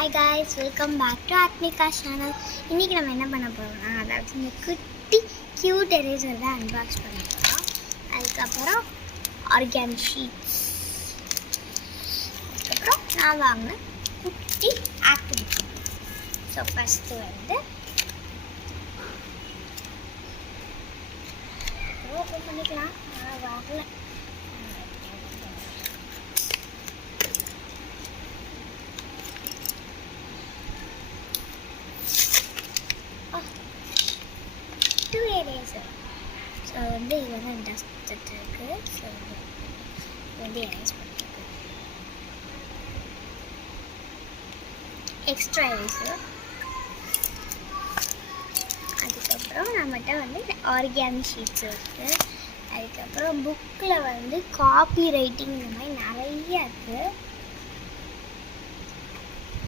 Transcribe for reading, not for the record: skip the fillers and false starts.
Hi guys, welcome back to Athmika channel. இன்றைக்கி நம்ம என்ன பண்ண போகிறோம்னா, அதாவது இந்த குட்டி க்யூட் எரேசர் தான் அன்பாக்ஸ் பண்ண போகிறோம். அதுக்கப்புறம் ஆர்கான் ஷீட்ஸ், அதுக்கப்புறம் நான் வாங்கின குட்டி ஆக்டிவிட்டி. ஸோ ஃபஸ்ட்டு வந்து ஓப்பன் பண்ணிக்கலாம். நான் வாங்கல. எரேசர். ஸோ வந்து இது வந்து டஸ்ட் இருக்குது. ஸோ வந்து எரேஸ் பண்ணிருக்கு. Extra eraser. அதுக்கப்புறம் நம்மகிட்ட வந்து ஆர்கான் ஷீட்ஸ் இருக்குது. அதுக்கப்புறம் புக்கில் வந்து காப்பி ரைட்டிங் இந்த மாதிரி நிறைய இருக்குது.